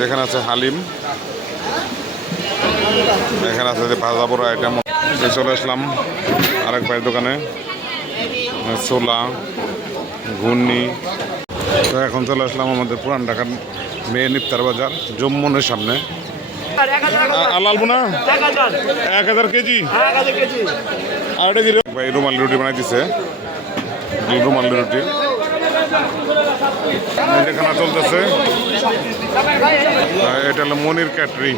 যেখানে আছে হালিম, এখানে আছে যে ভাজা পোড়া আইটেম। চলে আসলাম আরেক ভাইয়ের দোকানে, ছোলা, ঘূর্ণি। তো এখন চলে আসলাম আমাদের পুরান ঢাকার মেন ইফতার বাজার জম্মনের সামনে। লালবুনা 1000 কেজি। আর এটা কি ভাই? রুমালি রুটি বানাই দিছে, রুমালি রুটি। খানা চলতেছে, এটা হলো মনির ক্যাটারিং।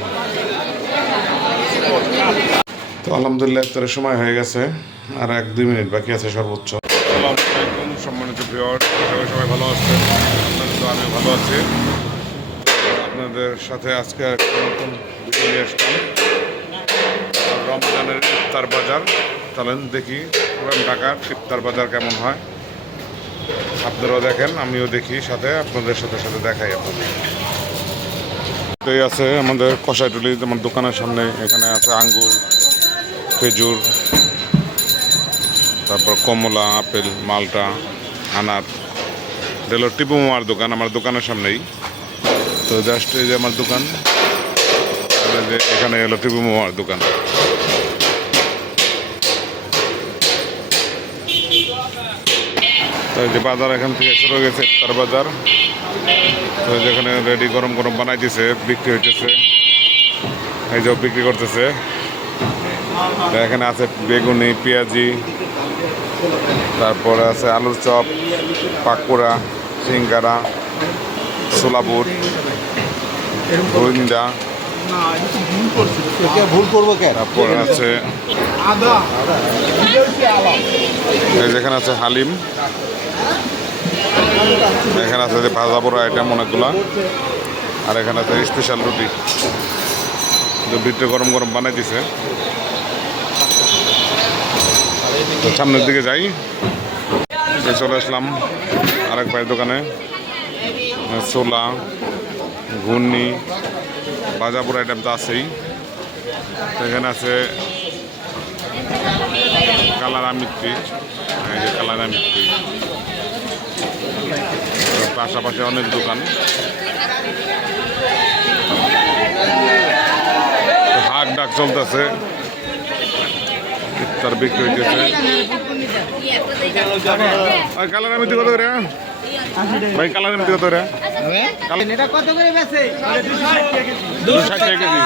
তো আলহামদুলিল্লাহ ইফতারের সময় হয়ে গেছে, আর 1-2 মিনিট বাকি আছে সর্বোচ্চ। আসসালামু আলাইকুম সম্মানিত ভিউয়ার, সবাই ভালো আছেন? আপনাদের তো আমি ভালো আছি। আপনাদের সাথে আজকে একটা নতুন ভিডিও নিয়ে আসলাম, রমজানের ইফতার বাজার। চলেন দেখি পুরান ঢাকার ইফতার বাজার কেমন হয়। আপনারাও দেখেন, আমিও দেখি, সাথে আপনাদের সাথে সাথে দেখাই আপনাদের। এই আছে আমাদের কষাইটুলি, আমার দোকানের সামনে। এখানে আছে আঙ্গুর, খেজুর, তারপর কমলা, আপেল, মালটা, আনার। এটা হলো টিপু মামার দোকান, আমার দোকানের সামনেই। তো জাস্ট এই যে আমার দোকান, যে এখানে হলো টিপু মামার দোকান। তো এই যে বাজার এখান থেকে শুরু হয়ে গেছে ইফতার বাজার। তো যেখানে রেডি গরম গরম বানাই দিছে, বিক্রি হইতেছে। এই যে বিক্রি করতেছে। এখানে আছে বেগুনি, পেঁয়াজি, তারপরে আছে আলুর চপ, পাকুড়া, সিঙ্গারা, ছোলা বুট, গোবিন্দা। তারপরে আছে যেখানে আছে হালিম, এখানে আছে যে ভাজা পোড়া আইটেম অনেকগুলা, আর এখানে আছে স্পেশাল রুটি। ভিতরে গরম গরম বানাই দিছে। তো সামনের দিকে যাই। চলে আসলাম আরেক ভাইয়ের দোকানে, ছোলা, ঘূর্ণি, ভাজা পোড়া আইটেম তো আছেই। এখানে আছে কালারা মিত্রি, এই যে কালারা মিত্রি। পাশাপাশি অনেক দোকান, হাক ডাক চলতেছে, ইফতার বিক্রি হইতেছে। কালার মিত্রি কত করে ভাই? কালার মিত্রি কত করে? 260 টাকা কেজি।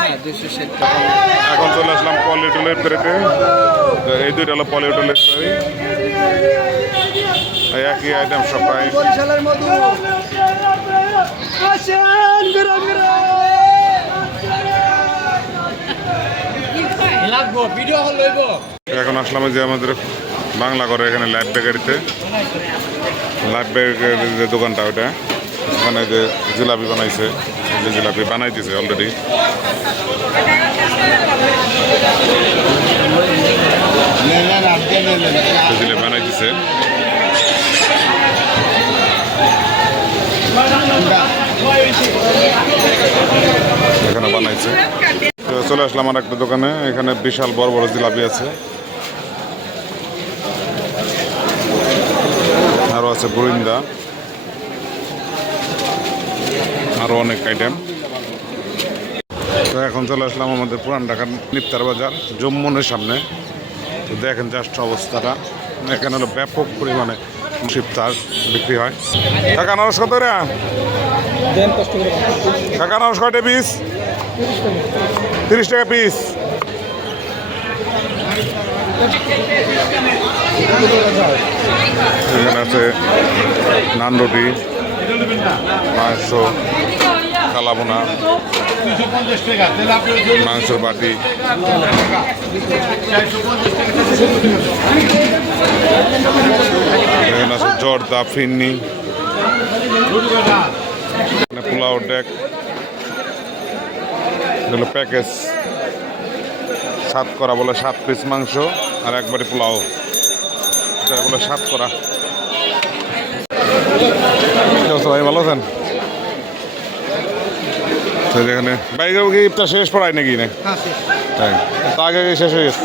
এখন চলে আসলাম পলিটলের পেরেতে। এই দুইটা হলো পলিটলের তৈরি, একই আইটেম সব প্রায়। এখন আসলাম যে আমাদের বাংলা ঘরে, এখানে লাইফ বেকারিতে। লাইফ বেকারির যে দোকানটা ওটা, ওখানে যে জিলাপি বানাইছে, যে জিলাপি বানাই দিছে অলরেডি। জিলাপি বানাই দিছে, এখানে বানাইছে। তো চলে আসলাম আর একটা দোকানে, এখানে বিশাল বড় বড় জিলাপি আছে, আরো আছে গোবিন্দা, আরো অনেক আইটেম। তো এখন চলে আসলাম আমাদের পুরান ঢাকার ইফতার বাজার জম্মনের সামনে। তো দেখেন জাস্ট অবস্থাটা, এখানে হলো ব্যাপক পরিমাণে ইফতার বিক্রি হয়। কাকা আনারস কত রে? কাকা আনারস কয়টা পিস? 30 টাকা পিস। এখানে আছে নান রুটি, মাংস, কালাবোনা, মাংসের বাটি, এখানে আছে জর্দা, ফিন্নি, পোলাও ডেক, এগুলো প্যাকেজ 7 করা বলে 7 পিস মাংস আর একবারে পোলাও, এটা বলে 7 করা। ভাই ভালো আছেন? যেখানে বাইরে ইফতার শেষ পড়ায় নাকি না? তাই তো আগে শেষ হয়ে গেছে,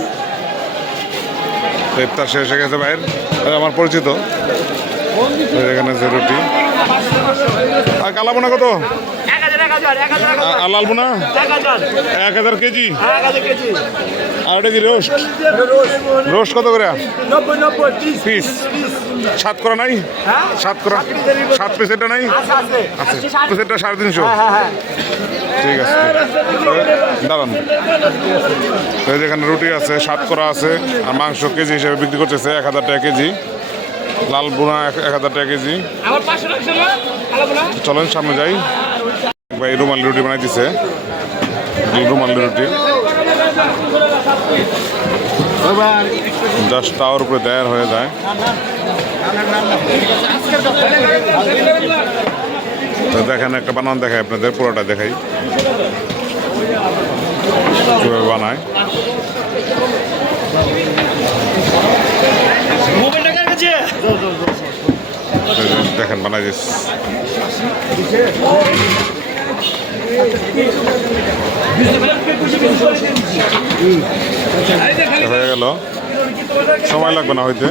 ইফতার শেষ হয়ে গেছে বাইরে, আমার পরিচিত। এখানে যে রুটি, আর কালা বোনা কত? আর লাল বোনা 1000 কেজি। আর এটা কি রোস্ট? রোস্ট কত করে পিস? 7 করা নাই? 7 করা 7 পিস এটা নাই? আচ্ছা পিসেরটা 350। ঠিক আছে দাঁড়ান। যেখানে রুটি আছে 7 করা আছে আর মাংস কেজি হিসেবে বিক্রি করতেছে 1000 টাকা কেজি। লাল বোনা 1000 টাকা কেজি। চলেন সামনে যাই। ভাই রুমালি রুটি বানাই দিছে, রুমালি রুটি জাস্ট তাওয়ার উপরে তৈরি হয়ে যায়। তো দেখেন একটা বানান দেখাই আপনাদের, পুরোটা দেখাই কিভাবে বানায়। দেখেন বানাই দিস হয়ে গেল, সময় লাগবে না হইতে।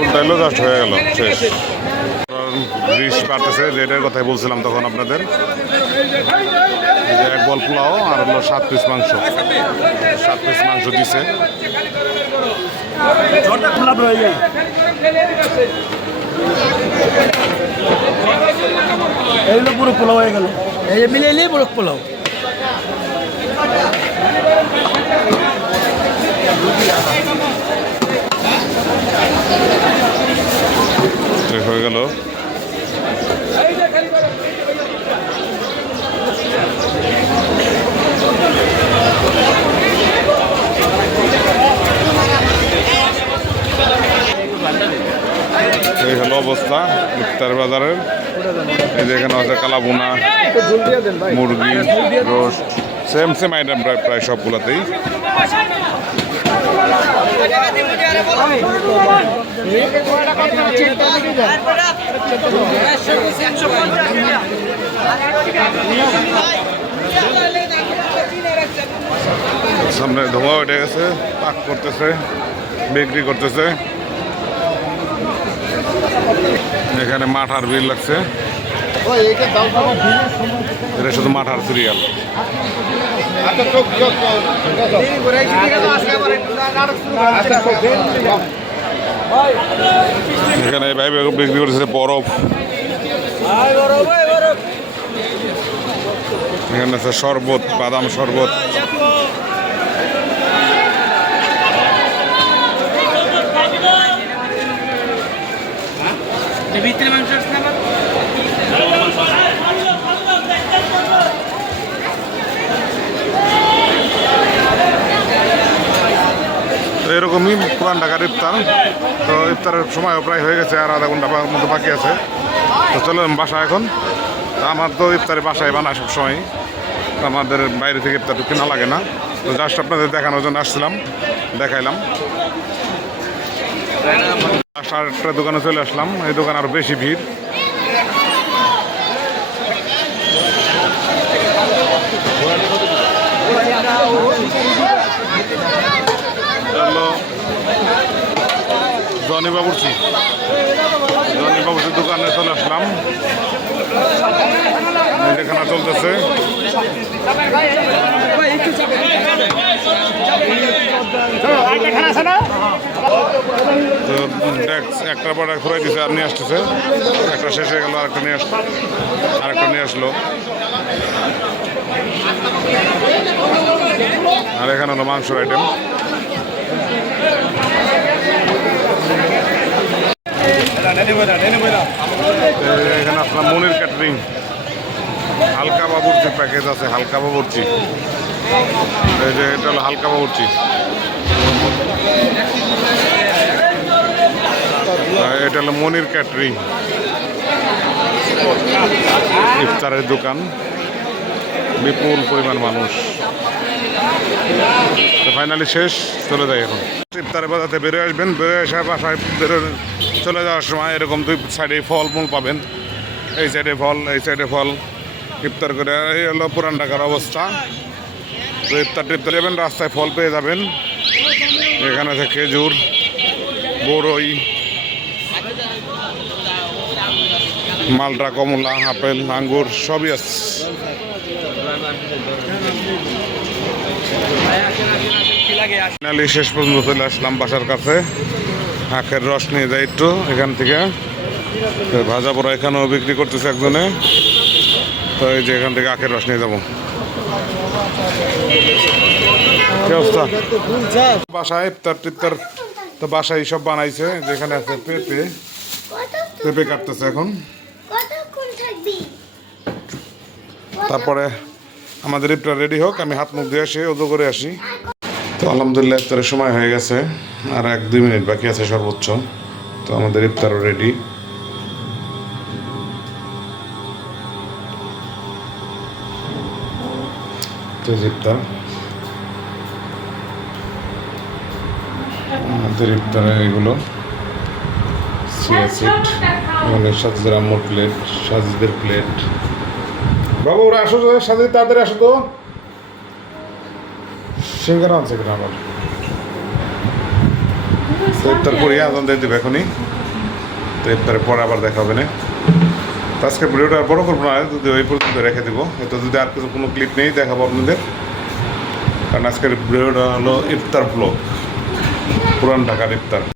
উল্টাইলো জাস্ট হয়ে গেল, শেষ। ডিশ পারতেছে, যেটার কথাই বলছিলাম তখন আপনাদের, যে 1 বল পোলাও আর হলো 7 পিস মাংস। 7 পিস মাংস দিছে। এইগুলো পুরো পোলাও হয়ে গেল, এই মিলে এলেই পুরো পোলাও। হয়ে গেল। এই হলো অবস্থা ইফতার বাজারের। এই যে এখানে আছে কালা বোনা, মুরগি, রোস্ট, সেম আইটেম প্রায় সবগুলোতেই। সামনে ধোঁয়া উঠে গেছে, পাক করতেছে, বিক্রি করতেছে। এখানে মাঠার বিল লাগছে, এটা শুধু মাঠার সিরিয়াল। এখানে ভাই বিক্রি করতেছে বরফ, এখানে আছে শরবত, বাদাম শরবত। এরকমই পুরান ঢাকার ইফতার। তো ইফতারের সময়ও প্রায় হয়ে গেছে, আর আধা ঘন্টা মতো বাকি আছে। তো চলো বাসা এখন। আমার তো ইফতারে বাসায় বানায় সবসময়, আমাদের বাইরে থেকে ইফতার কেনা লাগে না। তো জাস্ট আপনাদের দেখানোর জন্য আসছিলাম, দেখাইলাম। 8টা দোকানে চলে আসলাম, এই দোকান আরও বেশি ভিড়। জনি বাবুর্চি দোকানে চলে আসলাম, দেখানো চলতেছে। তো একটার পর এক ঘুরাই দিছে আর নিয়ে আসতেছে, একটা শেষ হয়ে গেল, আরেকটা নিয়ে আসলো। আর এখানে হলো মাংসের আইটেম। এখানে আপনার মনির ক্যাটারিং, হালকা বাবুর্চি প্যাকেজ আছে, হালকা বাবুর্চি। এই যে এটা হলো হালকা বাবুর্চি, এটা হলো মনির ক্যাটারিং ইফতারের দোকান, বিপুল পরিমাণ মানুষ। তো ফাইনালি শেষ, চলে যায় এখন। ইফতারের বাজাতে বেরোয় আসবেন, বেরোয় আসা বাসায় চলে যাওয়ার সময় এরকম 2 সাইডে ফলমূল পাবেন, এই সাইডে ফল, এই সাইডে ফল। ইফতার করে এই হলো পুরান ঢাকার অবস্থা। তো ইফতার টিফতার যাবেন, রাস্তায় ফল পেয়ে যাবেন। এখানে আছে খেজুর, বড়ই, মালটা, কমলা, আপেল, আঙ্গুর সবই আছে। ফাইনালি শেষ পর্যন্ত চলে আসলাম বাসার কাছে। আখের রস নিয়ে যাই একটু এখান থেকে। তো ভাজা পোড়া এখানেও বিক্রি করতেছে একজনে। তো এই যে এখান থেকে আখের রস নিয়ে যাবো। কি অবস্থা? বাসায় ইফতার টিফতার তো বাসায় সব বানাইছে। যেখানে আছে পেঁপে, পেঁপে কাটতেছে এখন। তারপরে আমাদের ইফতার রেডি হোক, আমি হাত মুখ দিয়ে আসি, ওদু করে আসি। তো আলহামদুলিল্লাহ ইফতারের সময় হয়ে গেছে, আর 1-2 মিনিট বাকি আছে সর্বোচ্চ। তো আমাদের ইফতারও রেডি। তো ইফতার আমাদের ইফতারে এগুলো চিয়া সিড, মানে সাজিদের আম্মুর প্লেট, সাজিদের প্লেট। বাবু ওরা আসো, সাজিদ তাড়াতাড়ি আসো তো। সিঙ্গারা আনছে কিনা আমার। তো ইফতার করিয়া আজান দিয়ে দেবে এখনই। তো ইফতারের পরে আবার দেখা হবে না। তো আজকে ভিডিওটা আর বড় করবো না, যদি ওই পর্যন্ত রেখে দেবো। এতে যদি আর কিছু কোনো ক্লিপ নেই দেখাবো আপনাদের, কারণ আজকের ভিডিওটা হলো ইফতার ব্লগ, পুরান ঢাকার ইফতার।